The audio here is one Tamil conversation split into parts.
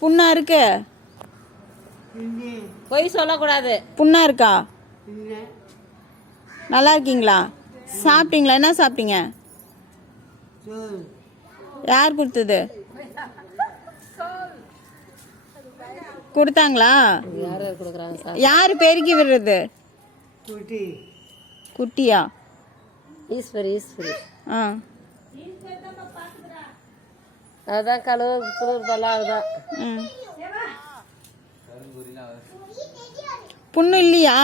புண்ணா இருக்கு? பொய் சொல்லக்கூடாது. புண்ணா இருக்கா? நல்லா இருக்கீங்களா? சாப்பிட்டீங்களா? என்ன சாப்பிட்டீங்க? யார் கொடுத்தது? கொடுத்தாங்களா? யாரு பெருக்கி விடுறது? குட்டியா? ஈஸ்வரி ஈஸ்வரி. ஆ, அதுதான் கழுவு குளிர்தெல்லாம் அதுதான். புண்ணு இல்லையா?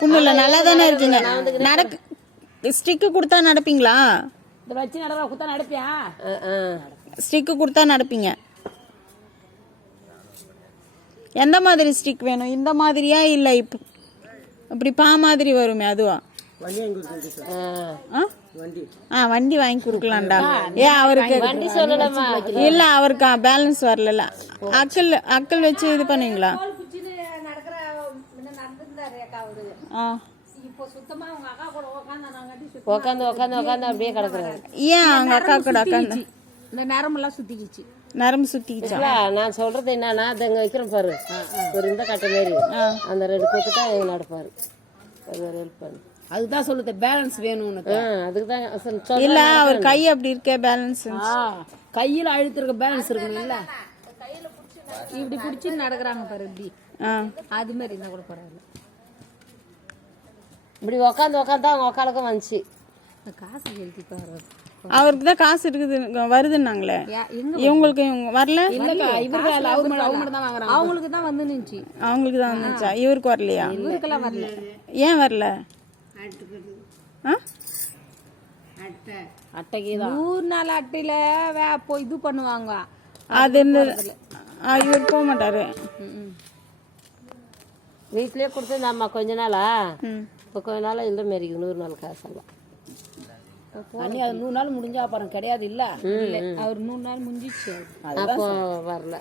புண்ணு இல்லை, நல்லா தானே இருக்கீங்க. ஸ்டிக்கு கொடுத்தா நடப்பீங்களா? இந்த வச்சு நடவா குத்தா நடப்பியா? ஸ்டிக்கு கொடுத்தா நடப்பீங்க. எந்த மாதிரி ஸ்டிக் வேணும்? இந்த மாதிரியா இல்லை இப்போ இப்படி பா மாதிரி வருமே அதுவா? வண்டி வாங்கி கொடுக்கலாம்டா. ஏன் அவருக்கு இல்ல, அவருக்கு பேலன்ஸ் வரல. அக்கல் வச்சு இது பண்ணீங்களா? உக்காந்து உக்காந்து உக்காந்து அப்படியே கிடக்குறாரு. ஏன் அவங்க அக்கா கூட உட்காந்து இந்த நரம்பெல்லாம் சுத்திக்கிச்சு. நரம்பு சுத்திக்கிச்சா? நான் சொல்றது என்னன்னா, அது எங்க வைக்கிறேன் பாரு, ஒரு இந்த கட்டை மாரி அந்த 2 கொத்துட்டா எங்க நடப்பாரு. அது ஒரு ஹெல்ப் பண்ணு. அதுதான் சொல்லுது பேலன்ஸ் வேணும்னு. அதுக்குதான் இல்ல, அவர் கை அப்படி இருக்க பேலன்ஸ். கையில அழுத்திருக்க பேலன்ஸ் இருக்கணும் இல்ல. இப்படி பிடிச்சி நடக்கிறாங்க பாரு, இப்படி அது மாதிரி இருந்தா கூட பரவாயில்ல. இப்படி உக்காந்து உக்காந்து அவங்க உக்காலுக்கும் வந்துச்சு. காசு எழுதி பாரு. அவருக்கு தான் காசு இருக்குது வருதுன்னாங்களே. இவங்களுக்கு வரல. அவங்களுக்கு தான் வந்து நின்னுச்சு. அவங்களுக்கு தான் வந்துச்சா? இவருக்கு வரலையா? இவருக்கெல்லாம் வரல. ஏன் வரல? அட்டைக்கு 100 நாள் அட்டையில போய் இது பண்ணுவாங்க. அது இவர் போக மாட்டாரு. வீட்லயே கொடுத்துருந்தாம்மா கொஞ்ச நாளா. இப்போ கொஞ்ச நாளா இந்த மாரி 100 நாள் காசெல்லாம். அது 100 நாள் முடிஞ்சா அப்புறம் கிடையாது இல்ல. அவர் 100 நாள் முடிஞ்சிச்சு. அப்போ வரல.